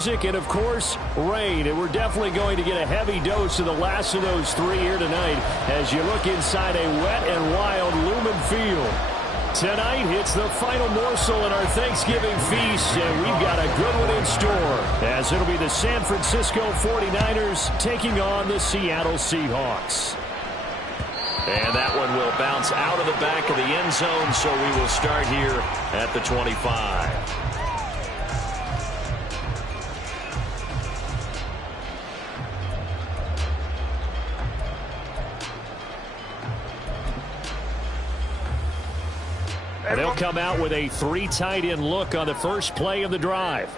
And, of course, rain. And we're definitely going to get a heavy dose of the last of those three here tonight as you look inside a wet and wild Lumen Field. Tonight, it's the final morsel in our Thanksgiving feast, and we've got a good one in store, as it'll be the San Francisco 49ers taking on the Seattle Seahawks. And that one will bounce out of the back of the end zone, so we will start here at the 25. They'll come out with a three tight end look on the first play of the drive.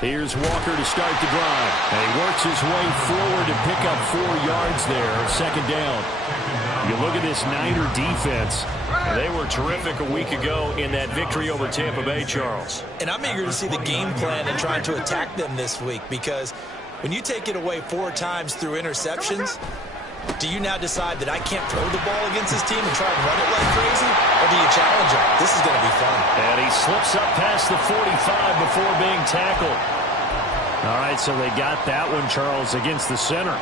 Here's Walker to start the drive. And he works his way forward to pick up 4 yards there, second down. You look at this Niner defense. They were terrific a week ago in that victory over Tampa Bay, Charles. And I'm eager to see the game plan and trying to attack them this week, because when you take it away 4 times through interceptions, do you now decide that I can't throw the ball against this team and try and run it like crazy? Or do you challenge him? This is going to be fun. And he slips up past the 45 before being tackled. All right, so they got that one, Charles, against the center.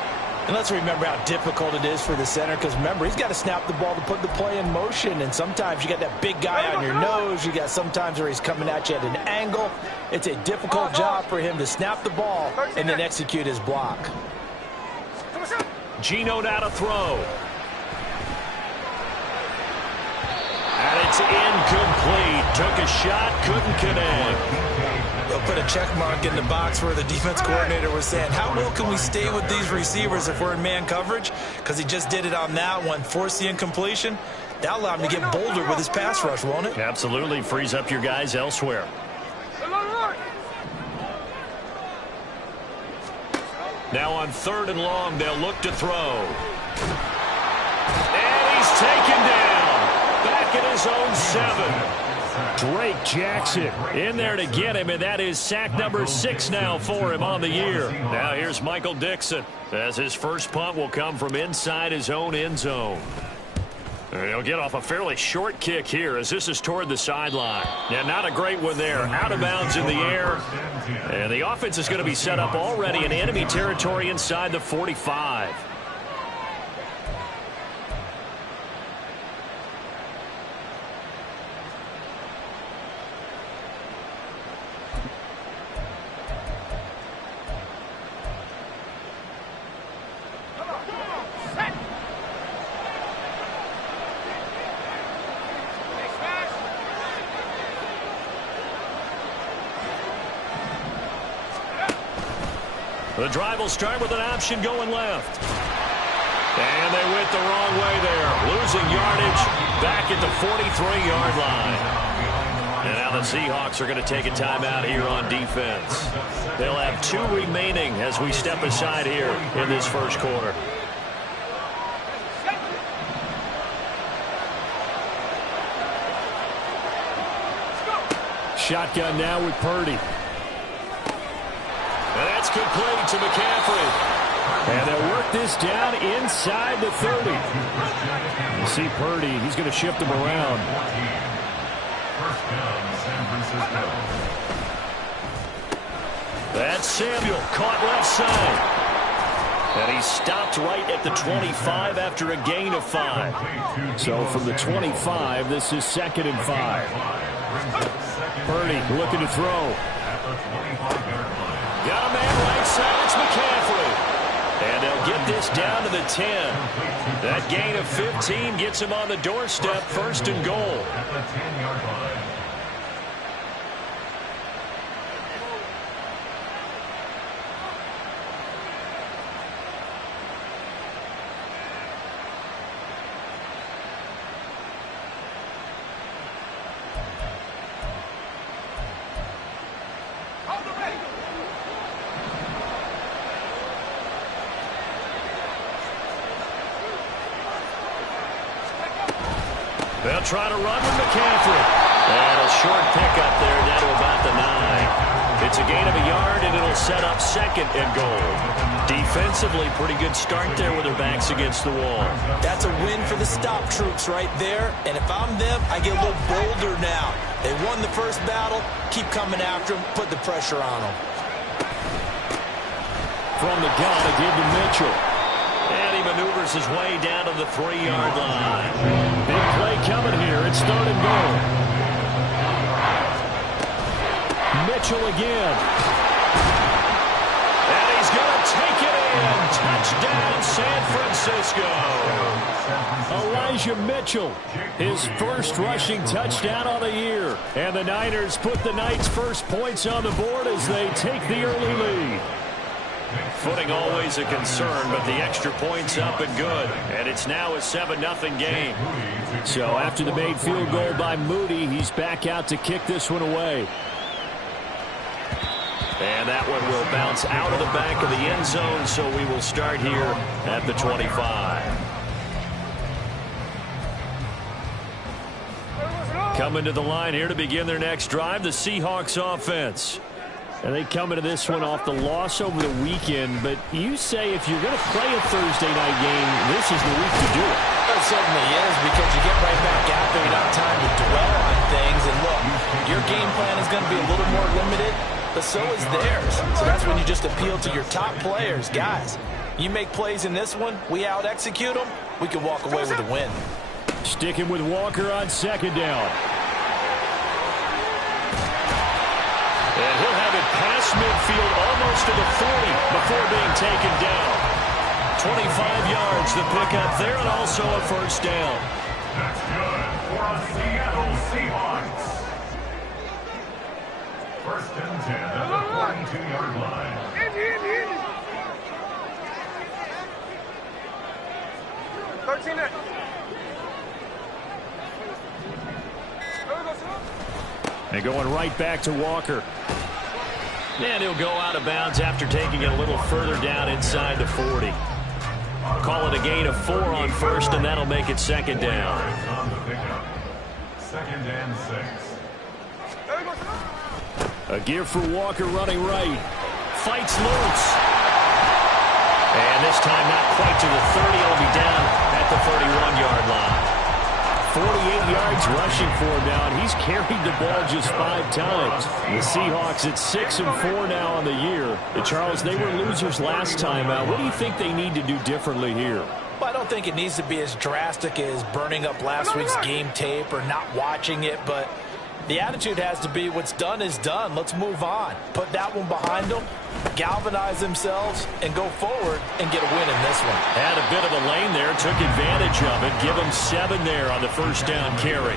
And let's remember how difficult it is for the center, because remember, he's got to snap the ball to put the play in motion, and sometimes you got that big guy on your nose. You got sometimes where he's coming at you at an angle. It's a difficult job for him to snap the ball and then execute his block. Geno now to throw. And it's incomplete. Took a shot, couldn't connect. They'll put a check mark in the box where the defense coordinator was saying, how well can we stay with these receivers if we're in man coverage? Because he just did it on that one, forced the incompletion. That'll allow him to get bolder with his pass rush, won't it? Absolutely. Frees up your guys elsewhere. Now on 3rd and long, they'll look to throw. And he's taken down. Back at his own 7. Drake Jackson in there to get him, and that is sack number 6 now for him on the year. Now here's Michael Dixon, as his first punt will come from inside his own end zone. And he'll get off a fairly short kick here, as this is toward the sideline. Yeah, not a great one there. Out of bounds in the air. And the offense is going to be set up already in enemy territory inside the 45. The drive will start with an option going left. And they went the wrong way there. Losing yardage back at the 43-yard line. And now the Seahawks are going to take a timeout here on defense. They'll have 2 remaining as we step aside here in this first quarter. Shotgun now with Purdy. And that's complete to McCaffrey. And they'll work this down inside the 30. You see Purdy, he's going to shift him around. That's Samuel, caught left side. And he stopped right at the 25 after a gain of 5. So from the 25, this is 2nd and 5. Purdy looking to throw. Got a man right side, it's McCaffrey. And they'll get this down to the 10. That gain of 15 gets him on the doorstep, 1st and goal. They'll try to run with McCaffrey. And a short pickup there down to about at the 9. It's a gain of a yard, and it'll set up 2nd and goal. Defensively, pretty good start there with their backs against the wall. That's a win for the stop troops right there. And if I'm them, I get a little bolder now. They won the first battle. Keep coming after them. Put the pressure on them. From the gun, to give to Mitchell. And he maneuvers his way down to the 3-yard line. Big play coming here. It's 3rd and goal. Mitchell again. And he's going to take it in. Touchdown, San Francisco. Elijah Mitchell, his first rushing touchdown on the year. And the Niners put the Knights' first points on the board as they take the early lead. Footing always a concern, but the extra point's up and good. And it's now a 7-0 game. So after the made field goal by Moody, he's back out to kick this one away. And that one will bounce out of the back of the end zone, so we will start here at the 25. Coming to the line here to begin their next drive, the Seahawks offense. And they come into this one off the loss over the weekend, but you say if you're going to play a Thursday night game, this is the week to do it. It certainly is, because you get right back out there. You don't have time to dwell on things. And look, your game plan is going to be a little more limited, but so is theirs. So that's when you just appeal to your top players. Guys, you make plays in this one, we out-execute them, we can walk away with a win. Sticking with Walker on 2nd down. And he'll have it past midfield almost to the 40 before being taken down. 25 yards the pickup there, and also a first down. That's good for a Seattle Seahawks. 1st and 10 at the 42-yard line. And going right back to Walker. And he'll go out of bounds after taking it a little further down inside the 40. Call it a gain of 4 on 1st, and that'll make it 2nd down. 2nd and 6. A gear for Walker running right. Fights loose. And this time not quite to the 30. It'll be down at the 31-yard line. 48 yards rushing for him now, and he's carried the ball just 5 times. The Seahawks at 6-4 now on the year. Charles, they were losers last time out. What do you think they need to do differently here? Well, I don't think it needs to be as drastic as burning up last week's game tape or not watching it, but the attitude has to be what's done is done. Let's move on. Put that one behind them, galvanize themselves, and go forward and get a win in this one. Had a bit of a lane there, took advantage of it. Give them 7 there on the first down carry.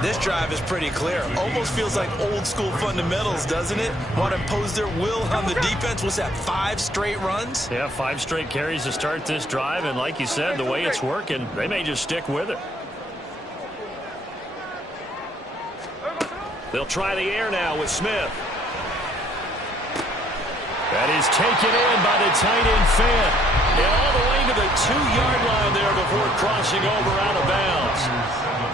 This drive is pretty clear. Almost feels like old school fundamentals, doesn't it? Want to impose their will on the defense. What's that, 5 straight runs? Yeah, 5 straight carries to start this drive, and like you said, the way it's working, they may just stick with it. They'll try the air now with Smith. That is taken in by the tight end Fant. And all the way to the 2-yard line there before crossing over out of bounds.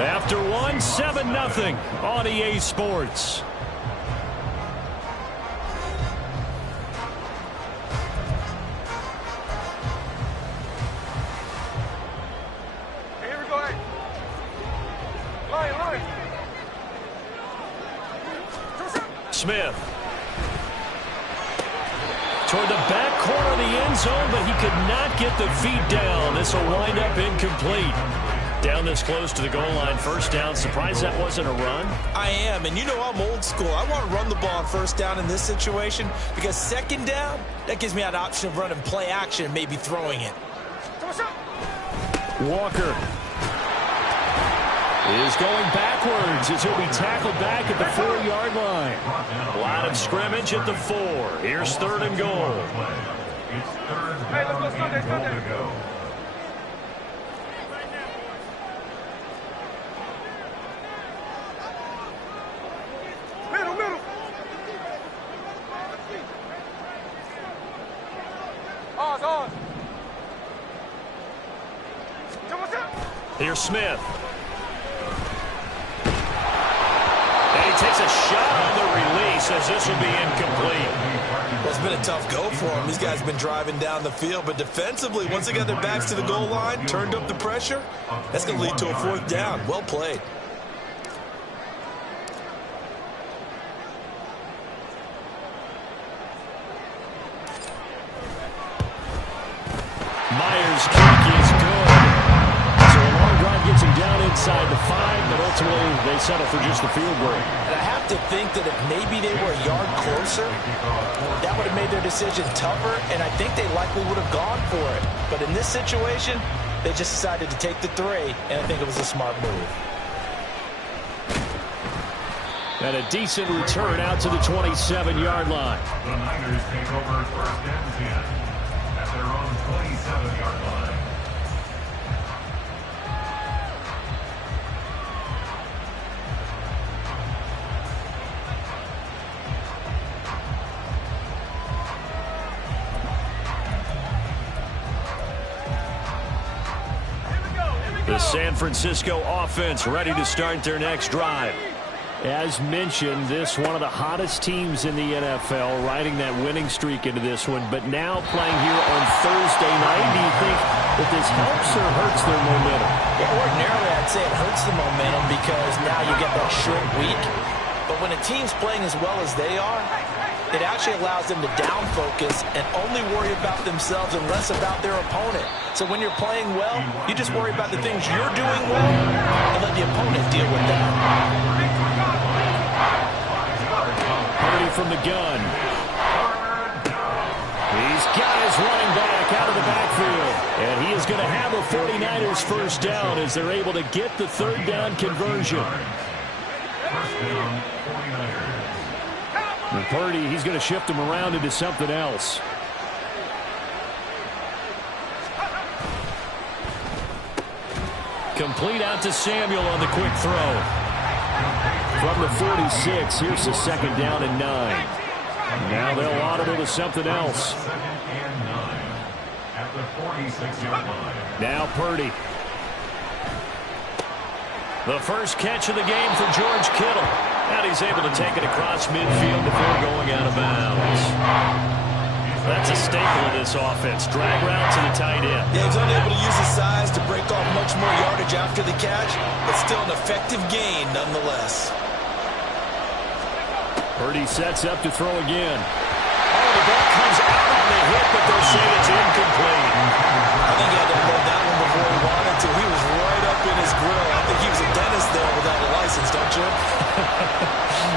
After 7-0 on EA Sports. Here we go. Line. Smith. Toward the back corner of the end zone, but he could not get the feet down. This will wind up incomplete. Down this close to the goal line, first down. Surprised that wasn't a run? I am, and you know I'm old school. I want to run the ball on first down in this situation because 2nd down, that gives me an option of running play action and maybe throwing it. Walker is going backwards as he'll be tackled back at the 4-yard line. Line of scrimmage at the 4. Here's 3rd and goal. It's 3rd down and goal to go. Middle. Ours. Here's Smith. And he takes a shot on the release. says this will be incomplete. Well, it's been a tough go for them. These guys have been driving down the field, but defensively, once they got their backs to the goal line, turned up the pressure, that's going to lead to a fourth down. Well played. Myers' kick is good. So a long drive gets him down inside the 5, but ultimately they settle for just the field goal. And I have to think that if maybe they were a yard closer, that would have made their decision tougher, and I think they likely would have gone for it. But in this situation, they just decided to take the 3, and I think it was a smart move. And a decent return out to the 27-yard line. The Niners take over first and 10 at their own 27-yard line. The San Francisco offense ready to start their next drive. As mentioned, this one of the hottest teams in the NFL, riding that winning streak into this one, but now playing here on Thursday night. Do you think that this helps or hurts their momentum? Yeah, ordinarily I'd say it hurts the momentum because now you get that short week. But when a team's playing as well as they are, it actually allows them to down focus and only worry about themselves and less about their opponent. So when you're playing well, you just worry about the things you're doing well and let the opponent deal with that. Purdy from the gun. He's got his running back out of the backfield. And he is going to have a 49ers first down as they're able to get the third down conversion. First down, 49ers. And Purdy, he's going to shift him around into something else. Complete out to Samuel on the quick throw. From the 46, here's the second down and 9. Now they'll audible to something else. Second and 9 at the 46-yard line. Now Purdy. The first catch of the game for George Kittle. And he's able to take it across midfield before going out of bounds. That's a staple of this offense. Drag route to the tight end. Yeah, he's unable to use his size to break off much more yardage after the catch, but still an effective gain nonetheless. Purdy sets up to throw again. Oh, the ball comes out on the hit, but they'll say it's incomplete. I think he had to load that one before he wanted to. He was right up in his grill. I think he was a dentist there without a license, don't you?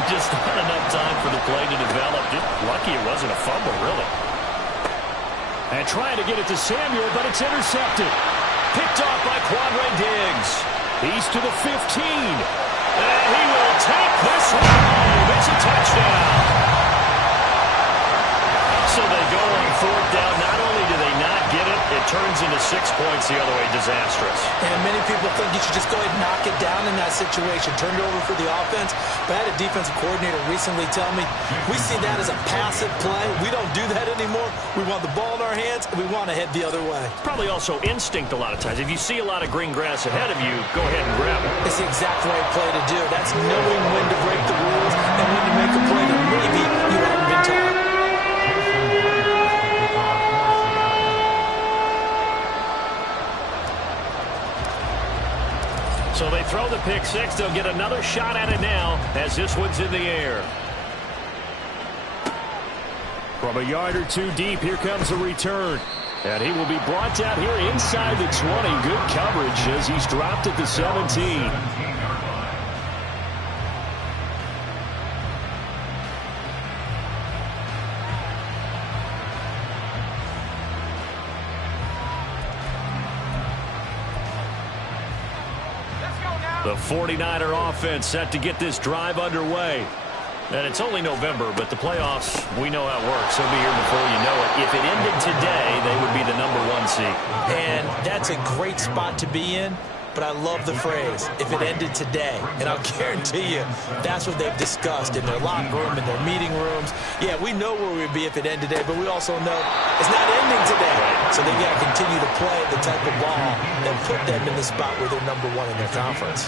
Just not enough time for the play to develop. Just lucky it wasn't a fumble, really. And trying to get it to Samuel, but it's intercepted. Picked off by Quandre Diggs. He's to the 15. And he will take this one home. It's a touchdown. So they go on fourth down. Not only do they not get it, it turns into 6 points the other way. Disastrous. And many people think you should just go ahead and knock it down in that situation. Turn it over for the offense. But I had a defensive coordinator recently tell me, we see that as a passive play. We don't do that anymore. We want the ball in our hands, and we want to head the other way. Probably also instinct a lot of times. If you see a lot of green grass ahead of you, go ahead and grab it. It's the exact right play to do. That's knowing when to break the rules and when to make a play that maybe you haven't been taught. So they throw the pick six. They'll get another shot at it now as this one's in the air. From a yard or two deep, here comes a return. And he will be brought down here inside the 20. Good coverage as he's dropped at the 17. The 49er offense set to get this drive underway. And it's only November, but the playoffs, we know how it works. They'll be here before you know it. If it ended today, they would be the #1 seed. And that's a great spot to be in, but I love the phrase, if it ended today. And I'll guarantee you, that's what they've discussed in their locker room, in their meeting rooms. Yeah, we know where we'd be if it ended today, but we also know it's not ending today. So they've got to continue to play the type of ball that put them in the spot where they're #1 in their conference.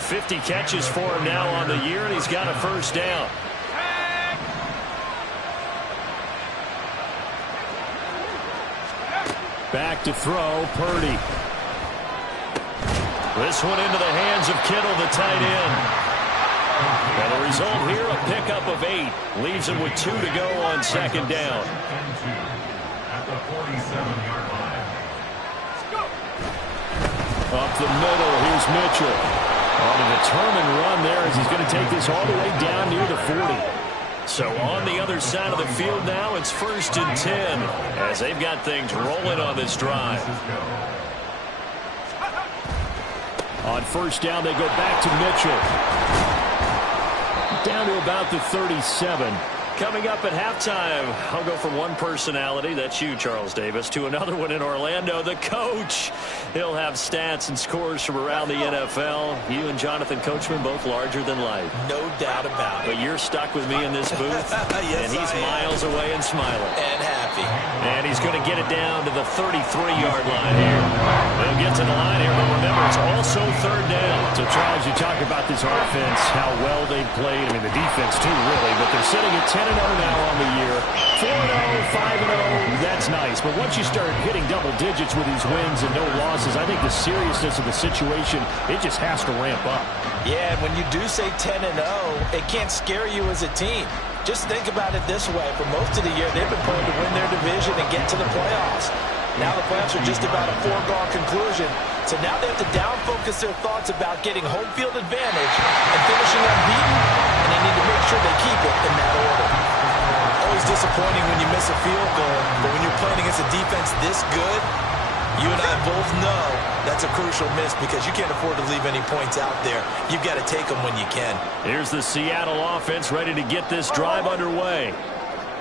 50 catches for him now on the year, and he's got a first down. Back to throw, Purdy. This one into the hands of Kittle, the tight end. And the result here, a pickup of 8. Leaves him with 2 to go on second down. At the 47-yard line. Up the middle, here's Mitchell. On a determined run there as he's going to take this all the way down near the 40. So on the other side of the field now, it's 1st and 10 as they've got things rolling on this drive. On first down, they go back to Mitchell. Down to about the 37. Coming up at halftime, I'll go from one personality, that's you, Charles Davis, to another one in Orlando, the coach. He'll have stats and scores from around the NFL. You and Jonathan Coachman both larger than life. No doubt about it. But you're stuck with me in this booth, yes, and he's miles away and smiling. And happy. And he's going to get it down to the 33-yard line here. They'll get to the line here, but remember, it's also 3rd down. So, Charles, you talk about this offense, how well they've played. I mean, the defense, too, really. But they're sitting at 10-0 now on the year. 4-0, 5-0, that's nice. But once you start hitting double digits with these wins and no losses, I think the seriousness of the situation, it just has to ramp up. Yeah, and when you do say 10-0, it can't scare you as a team. Just think about it this way. For most of the year, they've been playing to win their division and get to the playoffs. Now the playoffs are just about a foregone conclusion. So now they have to down-focus their thoughts about getting home field advantage and finishing unbeaten, and they need to make sure they keep it in that order. Always disappointing when you miss a field goal, but when you're playing against a defense this good, you and I both know that's a crucial miss because you can't afford to leave any points out there. You've got to take them when you can. Here's the Seattle offense ready to get this drive underway.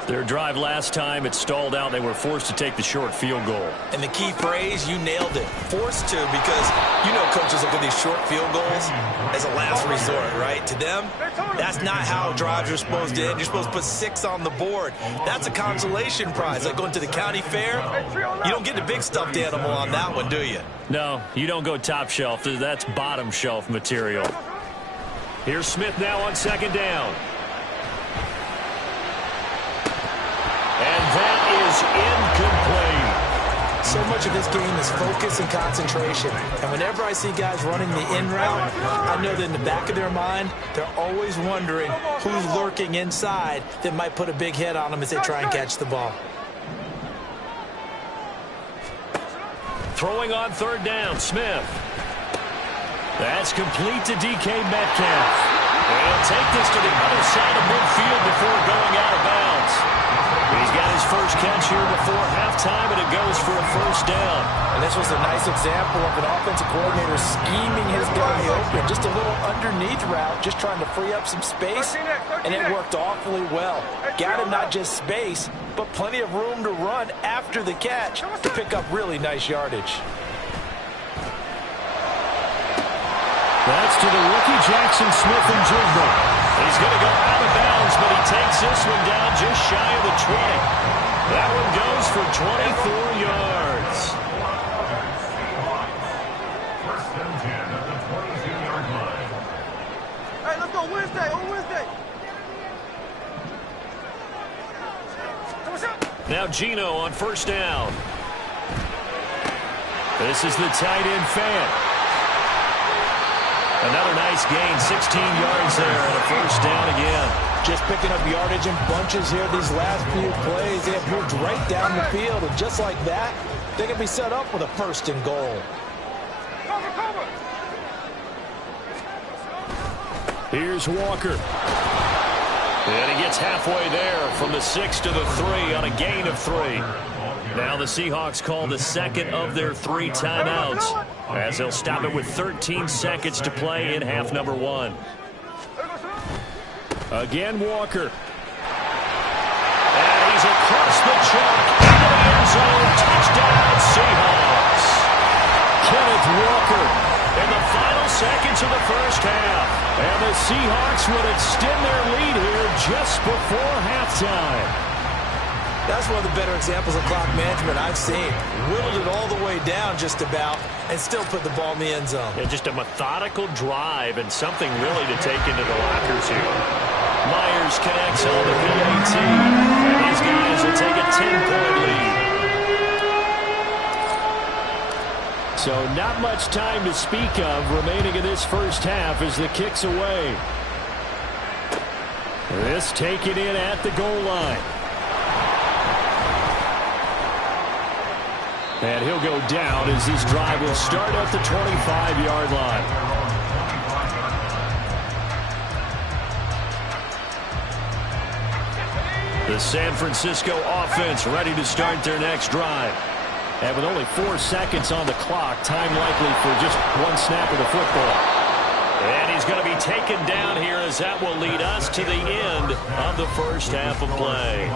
Their drive last time, it stalled out. They were forced to take the short field goal. And the key phrase, you nailed it. Forced to, because you know coaches look at these short field goals as a last resort, right? To them, that's not how drives are supposed to end. You're supposed to put 6 on the board. That's a consolation prize. Like going to the county fair, you don't get the big stuffed animal on that one, do you? No, you don't go top shelf. That's bottom shelf material. Here's Smith now on second down. And that is incomplete. So much of this game is focus and concentration. And whenever I see guys running the in route, I know that in the back of their mind, they're always wondering who's lurking inside that might put a big hit on them as they try and catch the ball. Throwing on third down, Smith. That's complete to DK Metcalf. He'll take this to the other side of midfield before going out of bounds. He's got his first catch here before halftime, and it goes for a first down. And this was a nice example of an offensive coordinator scheming his guy open. Just a little underneath route, just trying to free up some space, and it worked awfully well. Got him not just space, but plenty of room to run after the catch to pick up really nice yardage. That's to the rookie, Jackson Smith-Njigba. He's going to go out of bounds, but he takes this one down just shy of the 20. That one goes for 24 yards. First and 10 at the 22-yard line. Hey, let's go Wednesday, on Wednesday. Now Geno on first down. This is the tight end fan. Another nice gain, 16 yards there, and a first down again. Just picking up yardage in bunches here these last few plays. They have moved right down the field, and just like that, they can be set up with a first and goal. Cover. Here's Walker. And he gets halfway there from the 6 to the 3 on a gain of 3. Now the Seahawks call the second of their 3 timeouts as they'll stop it with 13 seconds to play in half number 1. Again, Walker. And he's across the chalk into the end zone. Touchdown, Seahawks. Kenneth Walker. In the final seconds of the first half. And the Seahawks would extend their lead here just before halftime. That's one of the better examples of clock management I've seen. Whittled it all the way down just about and still put the ball in the end zone. Yeah, just a methodical drive and something really to take into the lockers here. Myers connects on the PAT. And these guys will take a 10-point lead. So not much time to speak of remaining in this first half as the kick's away. This taken in at the goal line. And he'll go down as this drive will start at the 25-yard line. The San Francisco offense ready to start their next drive. And with only 4 seconds on the clock, time likely for just one snap of the football. And he's going to be taken down here as that will lead us to the end of the first half of play.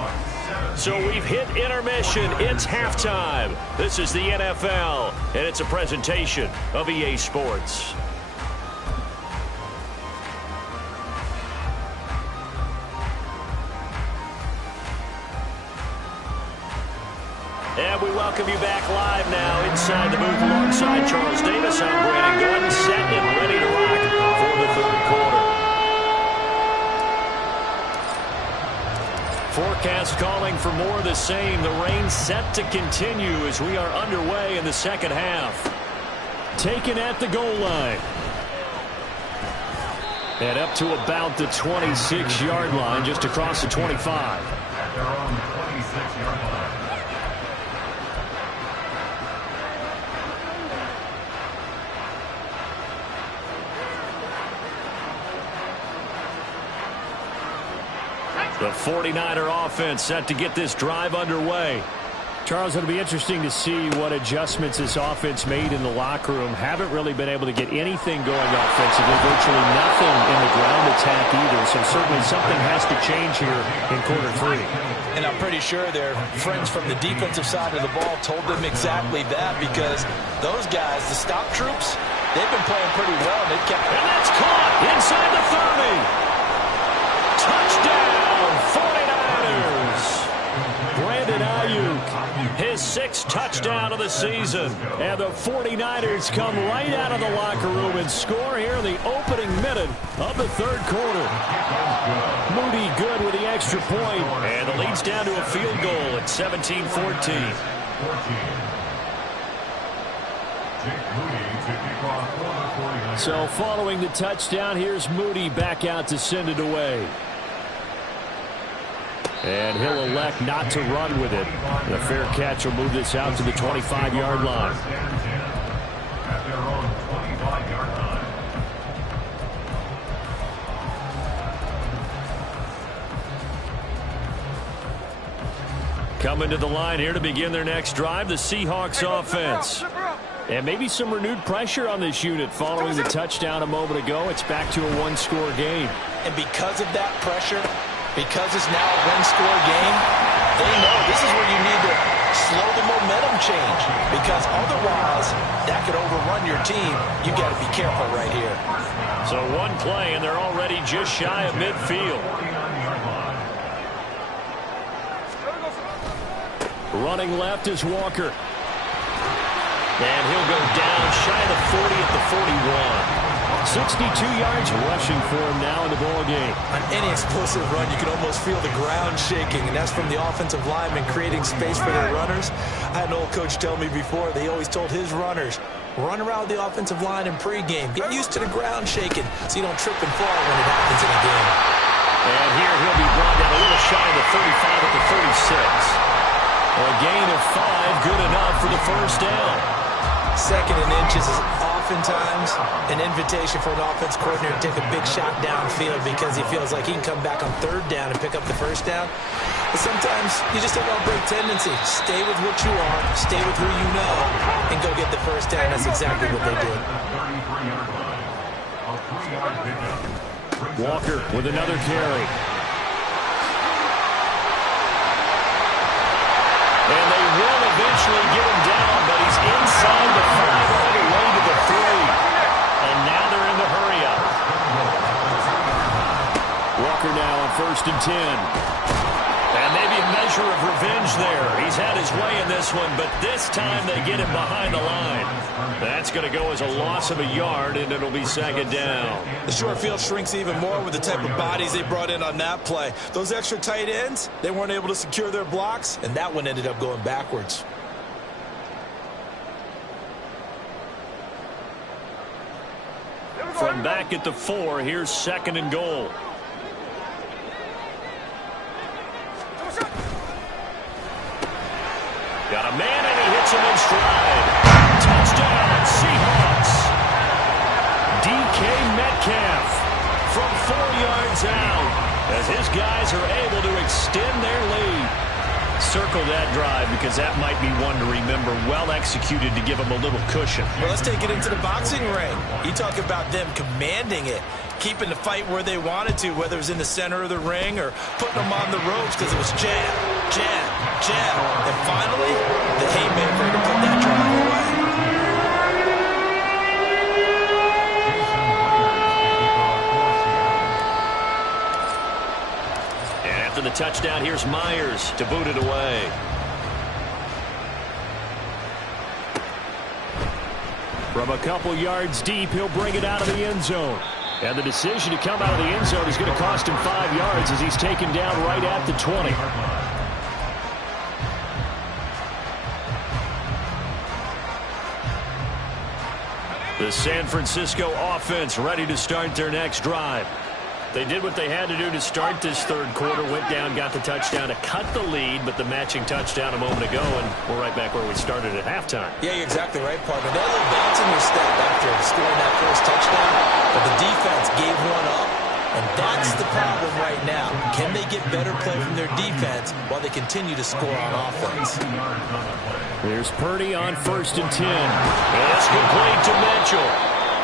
So we've hit intermission. It's halftime. This is the NFL, and it's a presentation of EA Sports. And we welcome you back live now inside the booth alongside Charles Davis. I'm Brandon Gordon, set and ready to rock for the third quarter. Forecast calling for more of the same. The rain set to continue as we are underway in the second half. Taken at the goal line. And up to about the 26-yard line, just across the 25. At their own 26-yard line. The 49er offense set to get this drive underway. Charles, it'll be interesting to see what adjustments this offense made in the locker room. Haven't really been able to get anything going offensively, virtually nothing in the ground attack either. So certainly something has to change here in quarter 3. And I'm pretty sure their friends from the defensive side of the ball told them exactly that, because those guys, the stop troops, they've been playing pretty well. And that's caught inside the 30. Touchdown! 49ers. Brandon Ayuk, his 6th touchdown of the season. And the 49ers come right out of the locker room and score here in the opening minute of the third quarter. Moody good with the extra point. And the lead's down to a field goal at 17-14. So following the touchdown, here's Moody back out to send it away. And he'll elect not to run with it. The fair catch will move this out to the 25-yard line. At their own 25-yard line. Coming to the line here to begin their next drive, the Seahawks offense. And maybe some renewed pressure on this unit following the touchdown a moment ago. It's back to a one-score game. And because of that pressure, because it's now a one-score game, they know this is where you need to slow the momentum change, because otherwise that could overrun your team. You got to be careful right here. So one play, and they're already just shy of midfield. Running left is Walker. And he'll go down shy of the 40 at the 41. 62 yards rushing for him now in the ball game. On any explosive run, you can almost feel the ground shaking, and that's from the offensive linemen creating space for their runners. I had an old coach tell me before, they always told his runners, run around the offensive line in pregame. Get used to the ground shaking so you don't trip and fall when it happens in a game. And here he'll be brought down a little shy of the 35 at the 36. A gain of 5, good enough for the first down. 2nd and inches is oftentimes an invitation for an offense coordinator to take a big shot downfield, because he feels like he can come back on 3rd down and pick up the first down. But sometimes you just have a break tendency. Stay with what you are, stay with who you know, and go get the first down. That's exactly what they did. Walker with another carry. And they will eventually get him down, but he's inside the 5 all the way to the 3. And now they're in the hurry-up. Walker now on 1st and 10. And maybe a measure of revenge there. He's had his way in this one, but this time they get him behind the line. That's going to go as a loss of a yard, and it'll be 2nd down. The short field shrinks even more with the type of bodies they brought in on that play. Those extra tight ends, they weren't able to secure their blocks, and that one ended up going backwards. back at the 4. Here's 2nd and goal. Got a man, and he hits him in stride. Touchdown, Seahawks. DK Metcalf from 4 yards out as his guys are able to extend their lead. Circle that drive because that might be one to remember. Well executed to give them a little cushion. Well, let's take it into the boxing ring. You talk about them commanding it, keeping the fight where they wanted to, whether it was in the center of the ring or putting them on the ropes because it was jab, jab, jab. And finally, the haymaker to put that drive away. After the touchdown, here's Myers to boot it away. From a couple yards deep, he'll bring it out of the end zone. And the decision to come out of the end zone is going to cost him 5 yards as he's taken down right at the 20. The San Francisco offense ready to start their next drive. They did what they had to do to start this third quarter, went down, got the touchdown to cut the lead, but the matching touchdown a moment ago, and we're right back where we started at halftime. Yeah, you're exactly right, partner. They had a little bounce in their step after scoring that first touchdown, but the defense gave one up, and that's the problem right now. Can they get better play from their defense while they continue to score on offense? Here's Purdy on 1st and 10. It's complete to Mitchell.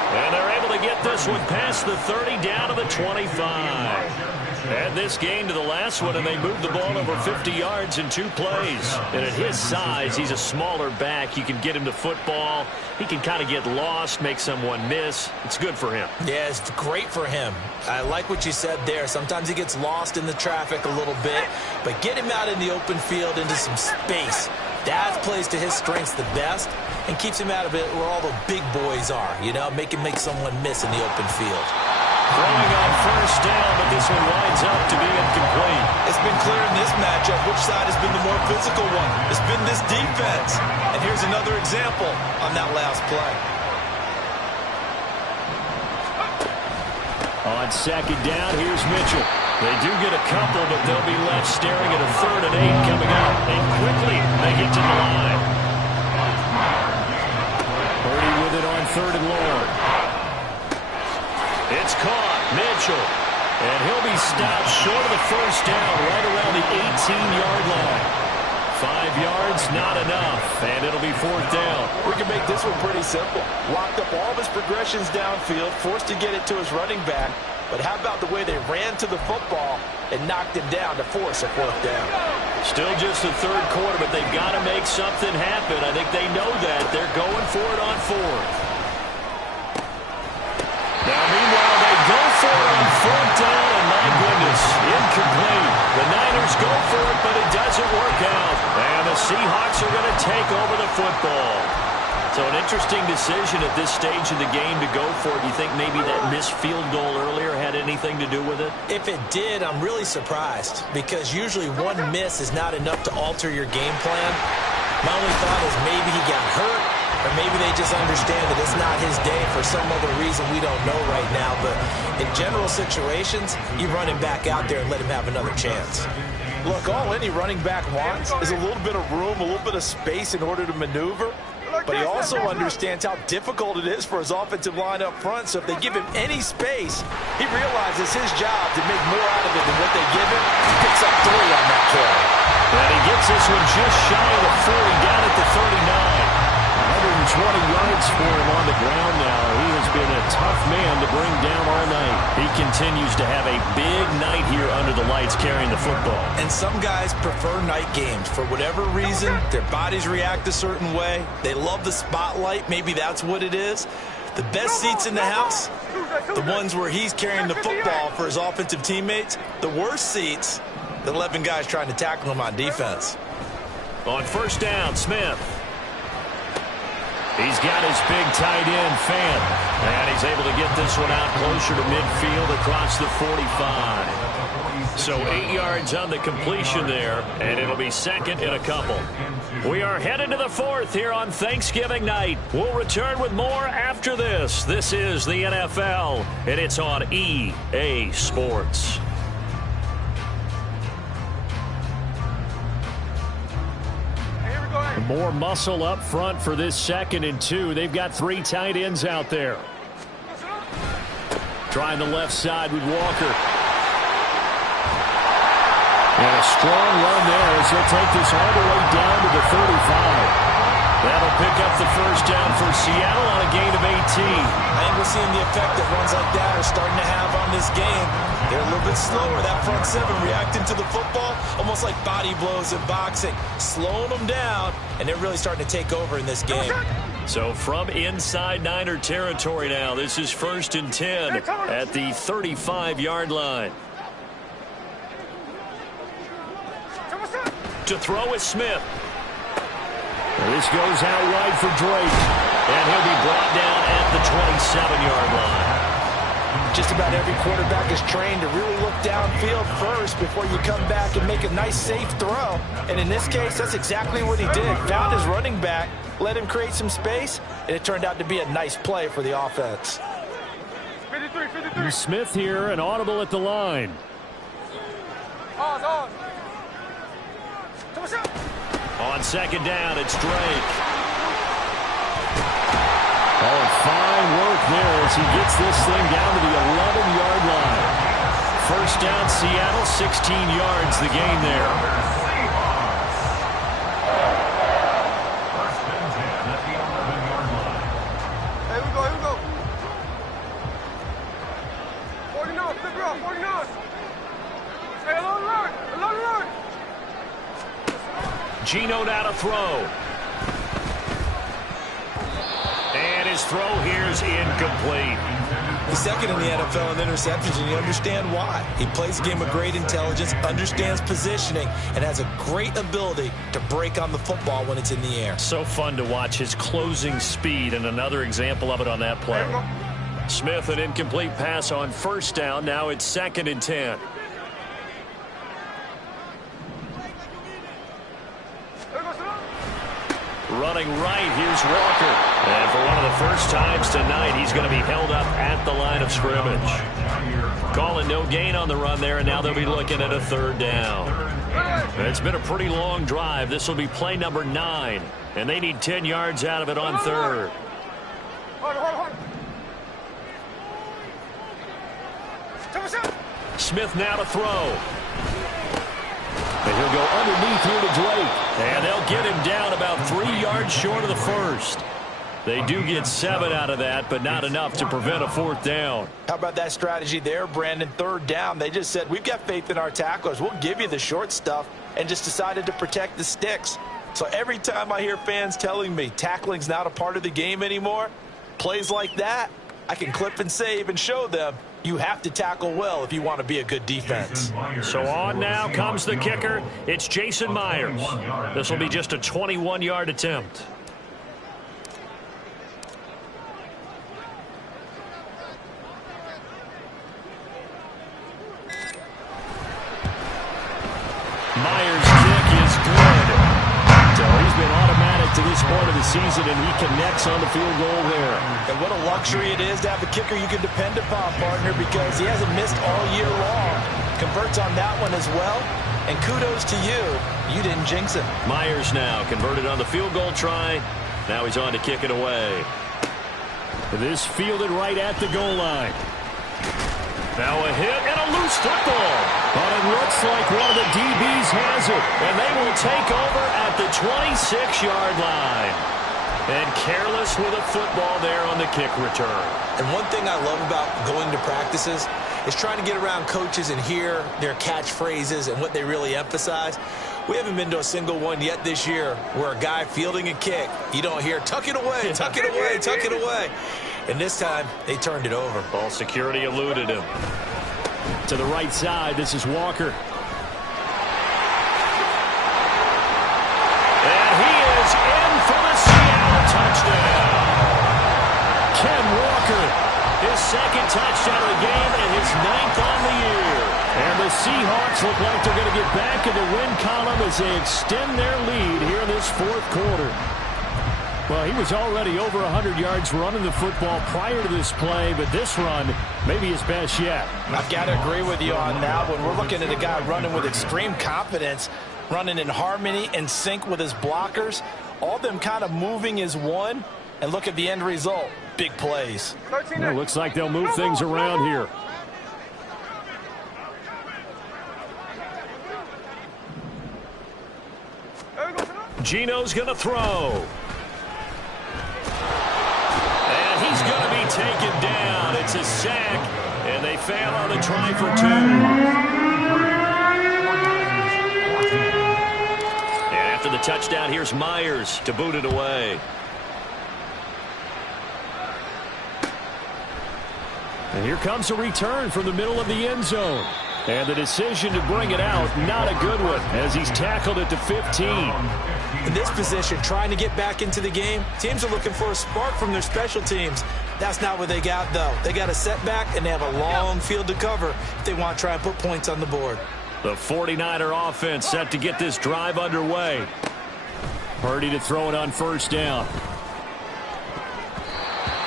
And they're able to get this one past the 30 down to the 25. Add this game to the last one, and they moved the ball over 50 yards in 2 plays. And at his size, he's a smaller back. You can get him to football. He can kind of get lost, make someone miss. It's good for him. Yeah, it's great for him. I like what you said there. Sometimes he gets lost in the traffic a little bit, but get him out in the open field into some space. That plays to his strengths the best and keeps him out of it where all the big boys are, you know, make someone miss in the open field. Throwing on 1st down, but this one winds up to be incomplete. It's been clear in this matchup which side has been the more physical one. It's been this defense. And here's another example on that last play. On 2nd down, here's Mitchell. They do get a couple, but they'll be left staring at a 3rd and 8 coming up. And quickly, they get to the line. Purdy with it on 3rd and long. It's caught. Mitchell. And he'll be stopped short of the 1st down, right around the 18-yard line. 5 yards, not enough. And it'll be 4th down. We can make this one pretty simple. Locked up all of his progressions downfield, forced to get it to his running back. But how about the way they ran to the football and knocked him down to force a 4th down? Still just the 3rd quarter, but they've got to make something happen. I think they know that. They're going for it on 4th. Now, meanwhile, they go for it on 4th down, and my goodness, incomplete. The Niners go for it, but it doesn't work out. And the Seahawks are going to take over the football. So an interesting decision at this stage of the game to go for it. You think maybe that missed field goal earlier had anything to do with it? If it did, I'm really surprised because usually one miss is not enough to alter your game plan. My only thought is maybe he got hurt or maybe they just understand that it's not his day for some other reason we don't know right now. But in general situations, you run him back out there and let him have another chance. Look, all any running back wants is a little bit of room, a little bit of space in order to maneuver. But he also understands how difficult it is for his offensive line up front. So if they give him any space, he realizes his job to make more out of it than what they give him. He picks up 3 on that carry. And he gets this one just shy of the 40, down at the 39. 120 yards for him on the ground now. He has been a tough man to bring down all night. He continues to have a big night here under the lights carrying the football. And some guys prefer night games. For whatever reason, their bodies react a certain way. They love the spotlight. Maybe that's what it is. The best seats in the house, the ones where he's carrying the football for his offensive teammates. The worst seats, the 11 guys trying to tackle him on defense. On 1st down, Smith. He's got his big tight end, Fan. And he's able to get this one out closer to midfield across the 45. So 8 yards on the completion there, and it'll be second in a couple. We are headed to the fourth here on Thanksgiving night. We'll return with more after this. This is the NFL, and it's on EA Sports. More muscle up front for this 2nd and 2. They've got 3 tight ends out there. Trying the left side with Walker. And a strong run there as they'll take this all the way down to the 35. That'll pick up the first down for Seattle on a gain of 18. I think we're seeing the effect that runs like that are starting to have on this game. They're a little bit slower, that front 7, reacting to the football, almost like body blows in boxing, slowing them down, and they're really starting to take over in this game. So from inside Niner territory now, this is 1st and 10 at the 35-yard line. To throw is Smith. This goes out wide for Drake, and he'll be brought down at the 27-yard line. Just about every quarterback is trained to really look downfield first before you come back and make a nice, safe throw. And in this case, that's exactly what he did. Found his running back, let him create some space, and it turned out to be a nice play for the offense. 53. Smith here, an audible at the line. On 2nd down, it's Drake. Oh, fine work there as he gets this thing down to the 11-yard line. First down, Seattle, 16 yards, the gain there. First and 10 at the 11-yard line. Here we go. 49, figure out, 49. Hey, along the line. Geno now to throw. And his throw here is incomplete. He's 2nd in the NFL in interceptions, and you understand why. He plays a game of great intelligence, understands positioning, and has a great ability to break on the football when it's in the air. So fun to watch his closing speed, and another example of it on that play. Smith, an incomplete pass on 1st down. Now it's 2nd and 10. Running right, here's Walker. And for one of the first times tonight, he's going to be held up at the line of scrimmage. Calling no gain on the run there, and now they'll be looking at a 3rd down. It's been a pretty long drive. This will be play number 9, and they need 10 yards out of it on 3rd. Smith now to throw. And he'll go underneath here to Drake. And they'll get him down about 3 yards short of the first. They do get 7 out of that, but not enough to prevent a 4th down. How about that strategy there, Brandon? 3rd down. They just said, we've got faith in our tacklers. We'll give you the short stuff, and just decided to protect the sticks. So every time I hear fans telling me tackling's not a part of the game anymore, plays like that, I can clip and save and show them you have to tackle well if you want to be a good defense. So on now comes the kicker. It's Jason Myers. This will be just a 21-yard attempt. Myers' kick is good. So he's been automatic to this point of the season, and he connects on the field goal there. And what a luxury it is to have a kicker you can depend upon, partner, because he hasn't missed all year long. Converts on that one as well. And kudos to you. You didn't jinx him. Myers now converted on the field goal try. Now he's on to kick it away. This fielded right at the goal line. Now a hit and a loose football. But it looks like one of the DBs has it. And they will take over at the 26-yard line. And careless with a football there on the kick return. And one thing I love about going to practices is trying to get around coaches and hear their catchphrases and what they really emphasize. We haven't been to a single one yet this year where a guy fielding a kick, you don't hear, tuck it away, tuck it away, tuck it away. And this time, they turned it over. Ball security eluded him. To the right side, this is Walker. And he is in for the Seattle touchdown. Ken Walker, his second touchdown of the game and his 9th on the year. And the Seahawks look like they're going to get back in the win column as they extend their lead here in this fourth quarter. Well, he was already over 100 yards running the football prior to this play, but this run may be his best yet. I've got to agree with you on that one. We're looking at a guy running with extreme confidence, running in harmony and sync with his blockers. All of them kind of moving as one. And look at the end result. Big plays. Well, looks like they'll move things around here. Gino's going to throw. And he's going to be taken down. It's a sack, and they fail on the try for two. And after the touchdown, here's Myers to boot it away. And here comes a return from the middle of the end zone. And the decision to bring it out, not a good one, as he's tackled at the 15. In this position, trying to get back into the game, teams are looking for a spark from their special teams. That's not what they got, though. They got a setback, and they have a long field to cover if they want to try and put points on the board. The 49er offense set to get this drive underway. Purdy to throw it on first down.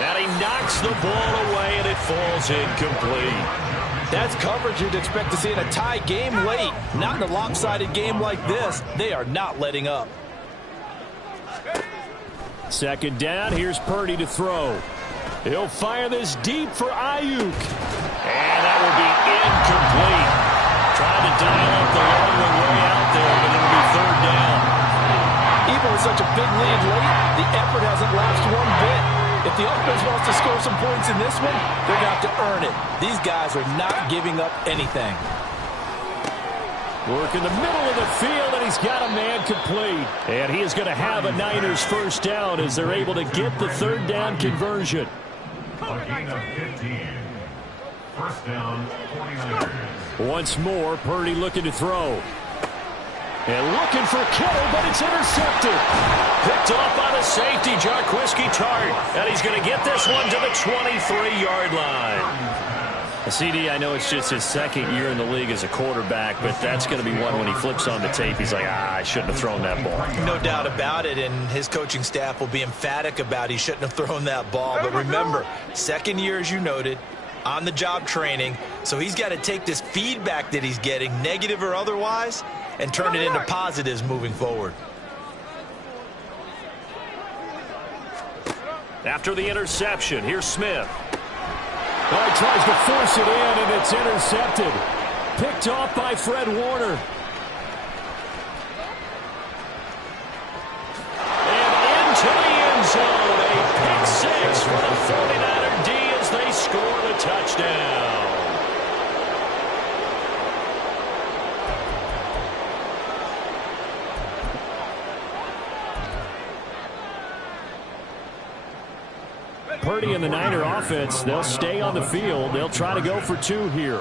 And he knocks the ball away, and it falls incomplete. That's coverage you'd expect to see in a tie game late. Not in a lopsided game like this. They are not letting up. Second down, here's Purdy to throw. He'll fire this deep for Ayuk. And that will be incomplete. Trying to dial up the long way out there, but it'll be third down. Even with such a big lead late, the effort hasn't lapsed one bit. If the offense wants to score some points in this one, they're going to have to earn it. These guys are not giving up anything. Work in the middle of the field, and he's got a man complete. And he is going to have a Niners first down as they're able to get the third down conversion. A gain of 15. First down, 49ers. Once more, Purdy looking to throw. And looking for Kittle, but it's intercepted. Picked off by the safety, Jarquiski Tart. And he's going to get this one to the 23-yard line. CD, I know it's just his second year in the league as a quarterback, but that's going to be one when he flips on the tape. He's like, I shouldn't have thrown that ball. No doubt about it, and his coaching staff will be emphatic about he shouldn't have thrown that ball. But remember, second year, as you noted, on-the-job training, so he's got to take this feedback that he's getting, negative or otherwise, and turn it into positives moving forward. After the interception, here's Smith. Well, he tries to force it in, and it's intercepted. Picked off by Fred Warner. And into the end zone. A pick six for the 49er D as they score the touchdown. Purdy and the Niner offense, they'll stay on the field. They'll try to go for two here.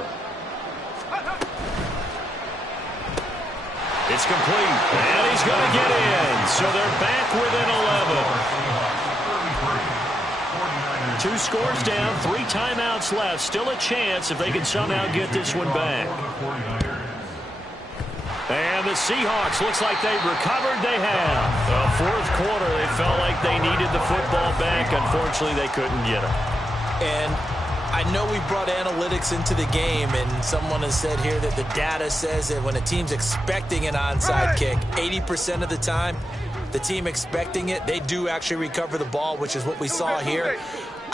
It's complete, and he's going to get in. So they're back within 11. 2 scores down, 3 timeouts left. Still a chance if they can somehow get this one back. And the Seahawks, looks like they've recovered. They have. The fourth quarter, they felt like they needed the football back. Unfortunately, they couldn't get it. And I know we brought analytics into the game, and someone has said here that the data says that when a team's expecting an onside kick, 80% of the time, the team expecting it, they do actually recover the ball, which is what we saw here.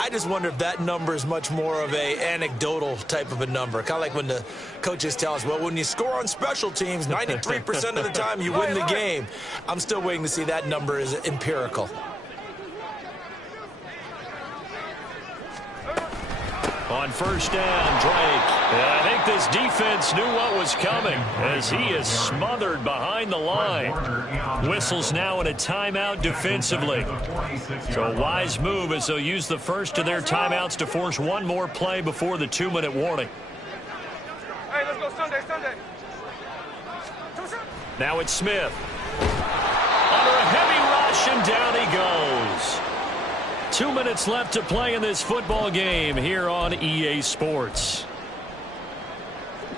I just wonder if that number is much more of a anecdotal type of a number. Kind of like when the coaches tell us, well, when you score on special teams, 93% of the time you win the game. I'm still waiting to see that number is empirical. On first down, Drake. And I think this defense knew what was coming as he is smothered behind the line. Whistles now in a timeout defensively. So a wise move as they'll use the first of their timeouts to force one more play before the 2-minute warning. Hey, let's go Sunday, Sunday. Now it's Smith. Under a heavy rush, and down he goes. 2 minutes left to play in this football game here on EA Sports.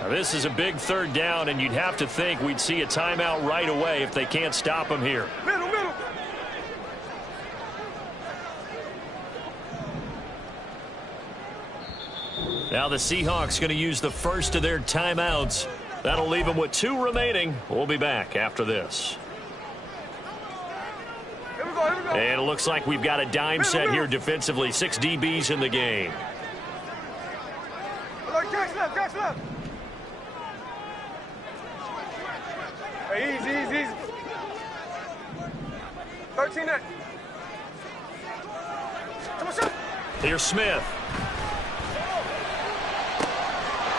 Now, this is a big third down, and you'd have to think we'd see a timeout right away if they can't stop him here. Middle, middle. Now the Seahawks going to use the first of their timeouts. That'll leave them with 2 remaining. We'll be back after this. Here we go, here we go. And it looks like we've got a dime set here defensively. 6 DBs in the game. Jack's left, Jack's left. Hey, easy, easy, easy. 13 net. Come on, shot. Here's Smith.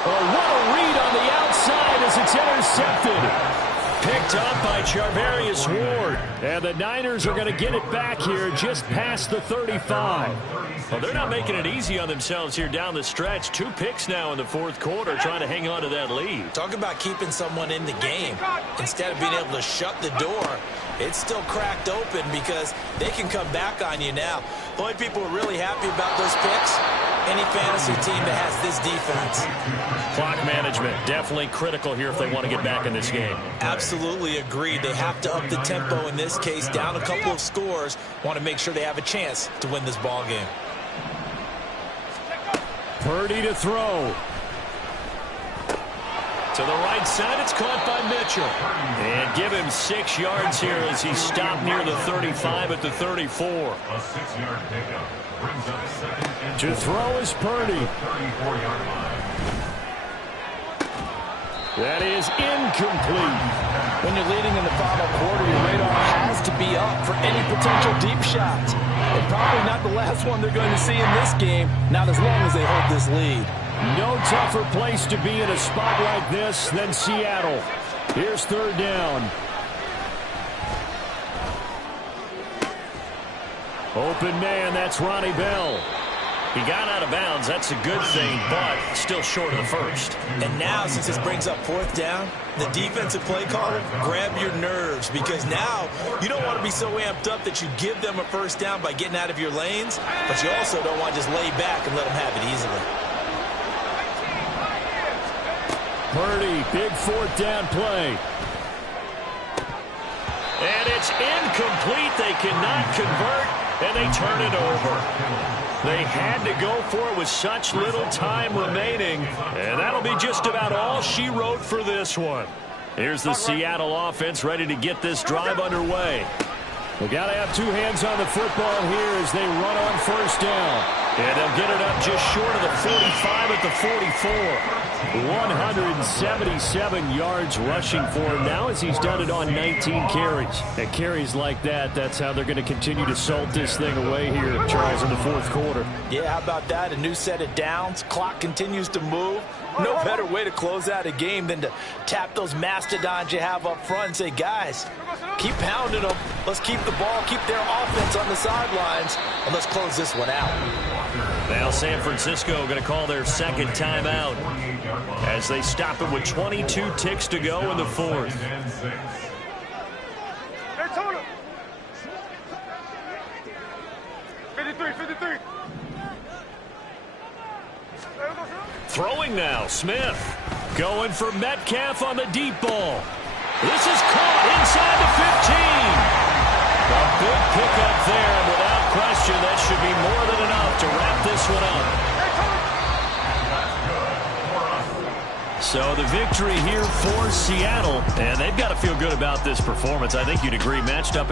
Oh, what a read on the outside as it's intercepted. Picked up by Charvarius Ward. And the Niners are going to get it back here just past the 35. Well, they're not making it easy on themselves here down the stretch. 2 picks now in the fourth quarter trying to hang on to that lead. Talk about keeping someone in the game. Instead of being able to shut the door, it's still cracked open because they can come back on you now. The only people who are really happy about those picks, any fantasy team that has this defense. Clock management, definitely critical here if they want to get back in this game. Absolutely agreed. They have to up the tempo in this case, down a couple of scores. Want to make sure they have a chance to win this ball game. Purdy to throw. To the right side, it's caught by Mitchell. And give him 6 yards here as he stopped near the 35 at the 34. A 6-yard pickup brings up 2nd and To throw is Purdy. 34-yard line. That is incomplete. When you're leading in the final quarter, your radar has to be up for any potential deep shots. And probably not the last one they're going to see in this game, not as long as they hold this lead. No tougher place to be in a spot like this than Seattle. Here's 3rd down. Open man, that's Ronnie Bell. He got out of bounds. That's a good thing, but still short of the first. And now, since this brings up 4th down, the defensive play caller, grab your nerves, because now you don't want to be so amped up that you give them a 1st down by getting out of your lanes, but you also don't want to just lay back and let them have it easily. Purdy, big 4th down play. And it's incomplete. They cannot convert, and they turn it over. They had to go for it with such little time remaining, and that'll be just about all she wrote for this one. Here's the Seattle offense ready to get this drive underway. They got to have 2 hands on the football here as they run on 1st down. And they'll get it up just short of the 45 at the 44. 177 yards rushing for him now as he's done it on 19 carries. And carries like that, that's how they're going to continue to salt this thing away here, Charles, in the 4th quarter. Yeah, how about that? A new set of downs. Clock continues to move. No better way to close out a game than to tap those mastodons you have up front and say, guys, keep pounding them. Let's keep the ball, keep their offense on the sidelines, and let's close this one out. Now San Francisco going to call their 2nd timeout as they stop it with 22 ticks to go in the 4th. Hey, Tony. 53, 53. Throwing now, Smith. Going for Metcalf on the deep ball. This is caught inside the 15. A big pickup there, and without question, that should be more than enough to wrap this one up. So the victory here for Seattle, and they've got to feel good about this performance. I think you'd agree, matched up